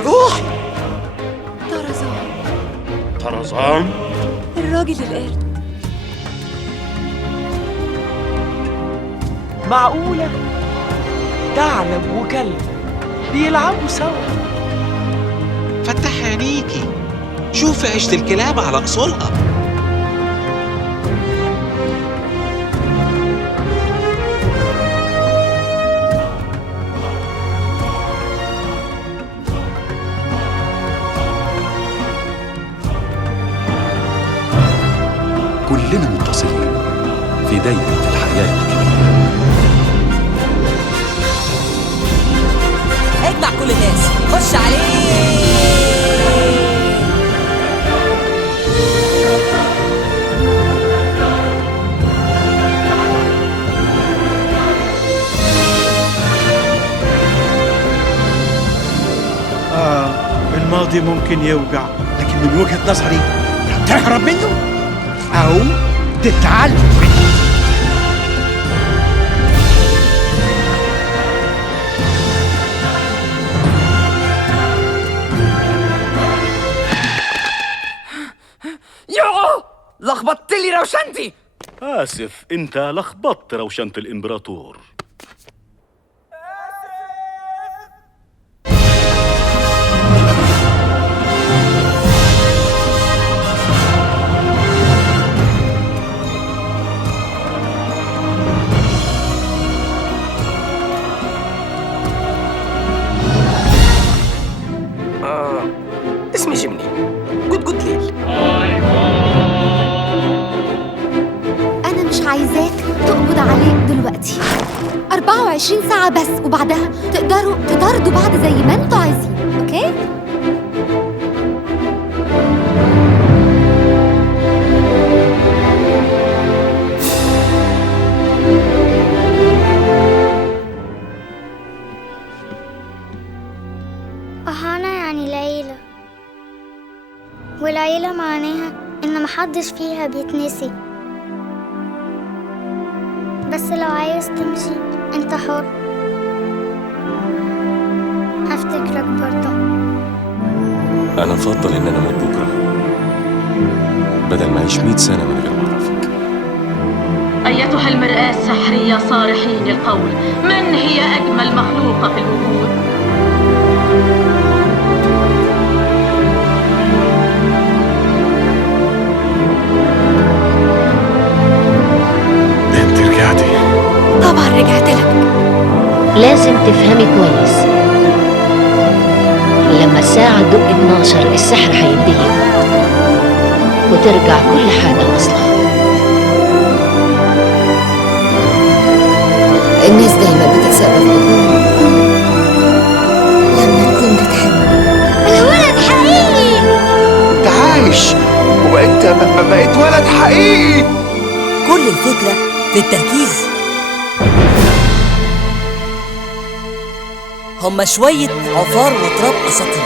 يا روحي. طرزان الراجل القرد. معقولة؟ ثعلب وكلب بيلعبوا سوا. فتح عينيكي، شوفي عيشة الكلاب على أصولها. كلنا متصلين في دايرة الحياة الكبيرة. اجمع كل الناس، خش عليه. الماضي ممكن يوجع، لكن من وجهة نظري تهرب منه أو تتعلم منه. يوه، لخبطت لي روشنتي. آسف، أنت لخبطت روشنة الإمبراطور. اسمي جيمني. جود ليل. أنا مش عايزاك تقبض عليه دلوقتي. 24 ساعة بس، وبعدها تقدروا تطاردوا بعض زي ما انتوا عايزين، أوكي؟ أهانا يعني العيلة، والعيلة معناها إن محدش فيها بيتنسي. بس لو عايز تمشي أنت حر، هفتكرك برضه. أنا أفضل إن أنا أموت بكرة بدل ما أعيش 100 سنة من غير ما أعرفك. أيتها المرآة السحرية صارحين القول، من هي أجمل مخلوقة في الوجود؟ أنت رجعتي؟ طبعا رجعت لك. لازم تفهمي كويس، لما الساعة تدق 12 السحر هينتهي وترجع كل حاجة لأصلها. الناس دايما بتتصرف بجنون لما تكون بتحب. الولد حقيقي. أنت عايش وبقيت بقيت ولد حقيقي. كل الفكرة في التركيز. هما شوية عفار وتراب أساطير